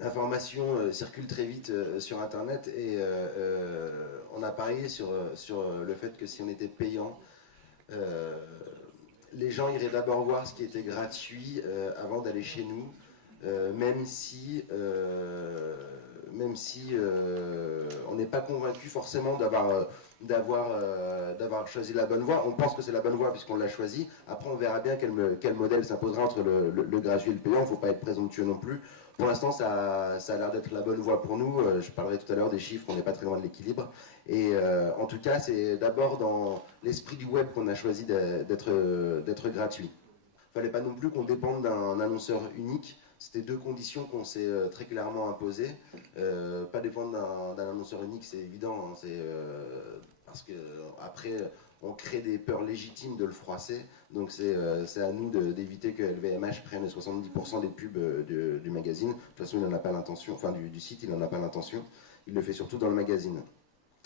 l'information circule très vite sur Internet et on a parié sur le fait que si on était payant, les gens iraient d'abord voir ce qui était gratuit avant d'aller chez nous, même si on n'est pas convaincu forcément d'avoir choisi la bonne voie. On pense que c'est la bonne voie puisqu'on l'a choisi. Après, on verra bien quel modèle s'imposera entre le gratuit et le payant. Il ne faut pas être présomptueux non plus. Pour l'instant, ça a l'air d'être la bonne voie pour nous. Je parlerai tout à l'heure des chiffres, on n'est pas très loin de l'équilibre. Et en tout cas, c'est d'abord dans l'esprit du web qu'on a choisi d'être gratuit. Il ne fallait pas non plus qu'on dépende d'un annonceur unique. C'était deux conditions qu'on s'est très clairement imposées. Pas dépendre d'un annonceur unique, c'est évident. Hein, parce qu'après, on crée des peurs légitimes de le froisser. Donc c'est à nous d'éviter que LVMH prenne 70% des pubs du magazine. De toute façon, il n'en a pas l'intention. Enfin, du site, il n'en a pas l'intention. Il le fait surtout dans le magazine.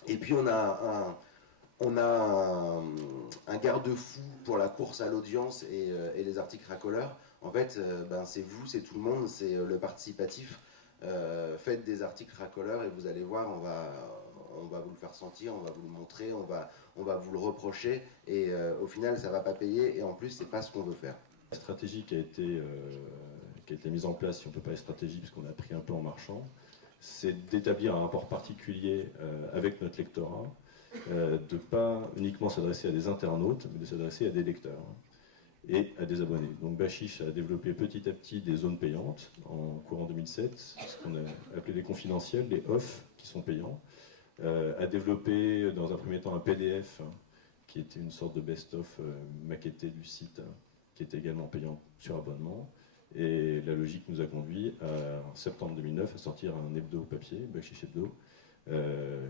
Et puis, on a un garde-fou pour la course à l'audience et les articles racoleurs. En fait, c'est vous, c'est tout le monde, c'est le participatif. Faites des articles racoleurs et vous allez voir, on va vous le faire sentir, on va vous le montrer, on va vous le reprocher et au final, ça ne va pas payer et en plus, c'est pas ce qu'on veut faire. La stratégie qui a été mise en place, si on ne peut pas être stratégie puisqu'on a pris un peu en marchant, c'est d'établir un rapport particulier avec notre lectorat, de ne pas uniquement s'adresser à des internautes, mais de s'adresser à des lecteurs et à des abonnés. Donc Bachiche a développé petit à petit des zones payantes en courant 2007, ce qu'on a appelé les confidentiels, les off, qui sont payants, a développé dans un premier temps un PDF qui était une sorte de best-of maquetté du site, qui était également payant sur abonnement. Et la logique nous a conduit en septembre 2009 à sortir un hebdo papier, Bachiche Hebdo,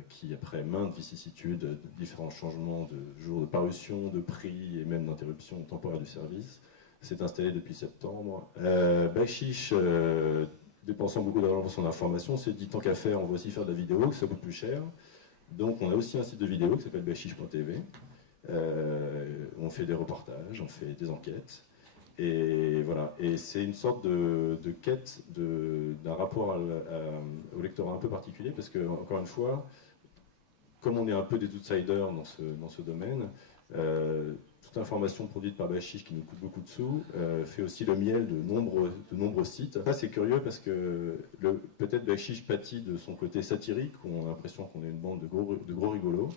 qui, après maintes vicissitudes, différents changements de jours de parution, de prix et même d'interruption temporaire du service, s'est installé depuis septembre. Bachiche, dépensant beaucoup d'argent pour son information, s'est dit tant qu'à faire, on va aussi faire de la vidéo, que ça coûte plus cher. Donc on a aussi un site de vidéo qui s'appelle bachiche.tv. On fait des reportages, on fait des enquêtes. Et voilà, et c'est une sorte de quête d'un rapport au lectorat un peu particulier, parce que, encore une fois, comme on est un peu des outsiders dans ce domaine, toute information produite par Bachiche, qui nous coûte beaucoup de sous, fait aussi le miel de nombreux sites. Ça, c'est curieux parce que peut-être Bachiche pâtit de son côté satirique, où on a l'impression qu'on est une bande de gros rigolos.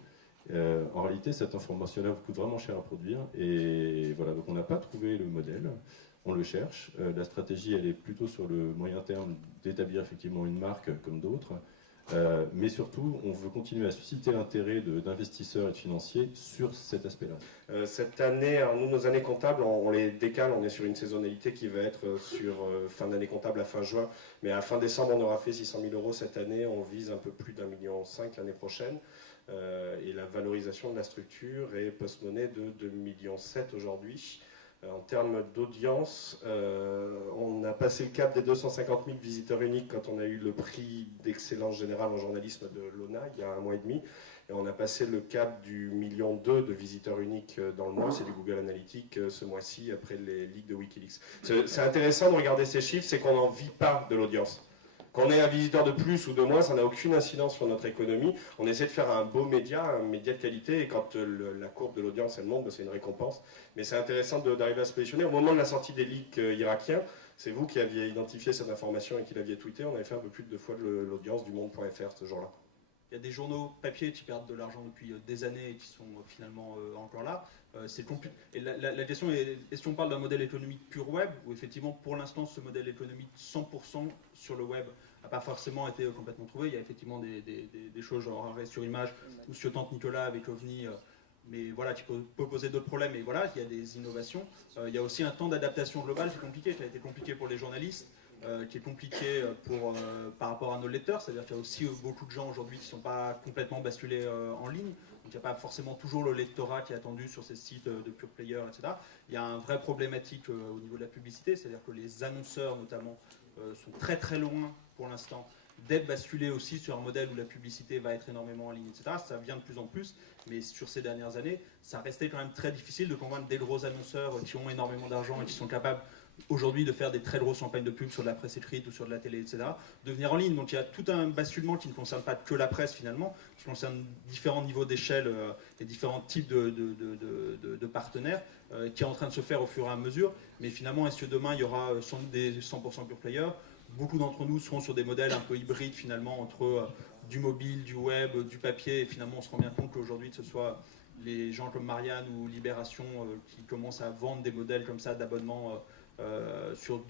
En réalité, cette information-là vous coûte vraiment cher à produire. Et voilà, donc on n'a pas trouvé le modèle, on le cherche. La stratégie, elle est plutôt sur le moyen terme d'établir effectivement une marque comme d'autres. Mais surtout, on veut continuer à susciter l'intérêt d'investisseurs et de financiers sur cet aspect-là. Cette année, alors nous, nos années comptables, on les décale, on est sur une saisonnalité qui va être sur fin d'année comptable à fin juin, mais à fin décembre, on aura fait 600 000 € cette année, on vise un peu plus d'1,5 million l'année prochaine, et la valorisation de la structure est post-monnaie de 2,7 millions aujourd'hui. En termes d'audience, on a passé le cap des 250 000 visiteurs uniques quand on a eu le prix d'excellence générale en journalisme de l'ONA il y a 1 mois et demi. Et on a passé le cap du 1,2 million de visiteurs uniques dans le mois, c'est du Google Analytics ce mois-ci après les leaks de Wikileaks. C'est intéressant de regarder ces chiffres, c'est qu'on n'en vit pas de l'audience. Qu'on ait un visiteur de plus ou de moins, ça n'a aucune incidence sur notre économie. On essaie de faire un beau média, un média de qualité, et quand la courbe de l'audience elle monte, c'est une récompense. Mais c'est intéressant d'arriver à se positionner. Au moment de la sortie des leaks irakiens, c'est vous qui aviez identifié cette information et qui l'aviez tweeté. On avait fait un peu plus de 2 fois l'audience du Monde.fr ce jour-là. Il y a des journaux papier qui perdent de l'argent depuis des années et qui sont finalement encore là. Et la question est, est-ce qu'on parle d'un modèle économique pur web, ou effectivement pour l'instant ce modèle économique 100% sur le web n'a pas forcément été complètement trouvé. Il y a effectivement des choses genre arrêt sur image ou sur Tante Nicolas avec OVNI, mais voilà, qui peut poser d'autres problèmes. Et voilà, il y a des innovations. Il y a aussi un temps d'adaptation global qui est compliqué, qui a été compliqué pour les journalistes, qui est compliqué par rapport à nos lecteurs. C'est-à-dire qu'il y a aussi beaucoup de gens aujourd'hui qui ne sont pas complètement basculés en ligne. Donc il n'y a pas forcément toujours le lectorat qui est attendu sur ces sites de pure player, etc. Il y a un vrai problématique au niveau de la publicité, c'est-à-dire que les annonceurs notamment sont très très loin pour l'instant d'être basculés aussi sur un modèle où la publicité va être énormément en ligne, etc. Ça vient de plus en plus, mais sur ces dernières années, ça restait quand même très difficile de convaincre des gros annonceurs qui ont énormément d'argent et qui sont capables aujourd'hui de faire des très grosses campagnes de pub sur de la presse écrite ou sur de la télé, etc., de venir en ligne. Donc il y a tout un basculement qui ne concerne pas que la presse finalement, qui concerne différents niveaux d'échelle et différents types de partenaires, qui est en train de se faire au fur et à mesure. Mais finalement, est-ce que demain il y aura sans doute des 100% pure players? Beaucoup d'entre nous seront sur des modèles un peu hybrides finalement entre du mobile, du web, du papier, et finalement on se rend bien compte qu'aujourd'hui, que ce soit les gens comme Marianne ou Libération qui commencent à vendre des modèles comme ça d'abonnement sur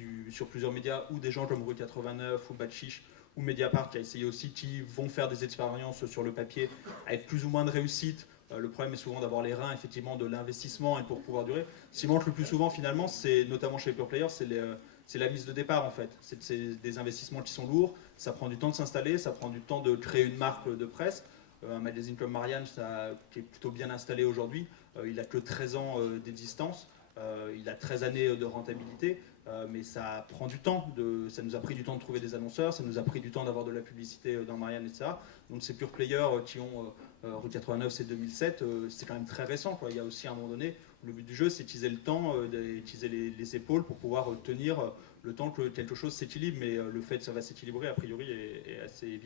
plusieurs médias, ou des gens comme Rue 89 ou Batchiche ou Mediapart qui a essayé aussi, qui vont faire des expériences sur le papier avec plus ou moins de réussite. Le problème est souvent d'avoir les reins effectivement de l'investissement et pour pouvoir durer. Ce qui manque le plus souvent finalement, c'est notamment chez les pure players, c'est la mise de départ en fait. C'est des investissements qui sont lourds, ça prend du temps de s'installer, ça prend du temps de créer une marque de presse. Un magazine comme Marianne, qui est plutôt bien installé aujourd'hui, il n'a que 13 ans d'existence, il a 13 années de rentabilité, mais ça prend du temps, ça nous a pris du temps de trouver des annonceurs, ça nous a pris du temps d'avoir de la publicité dans Marianne, etc. Donc ces pure players qui ont Rue 89, c'est 2007, c'est quand même très récent, quoi. Il y a aussi à un moment donné, le but du jeu, c'est d'utiliser le temps, d'utiliser les épaules pour pouvoir tenir le temps que quelque chose s'équilibre, mais le fait que ça va s'équilibrer, a priori, est assez évident.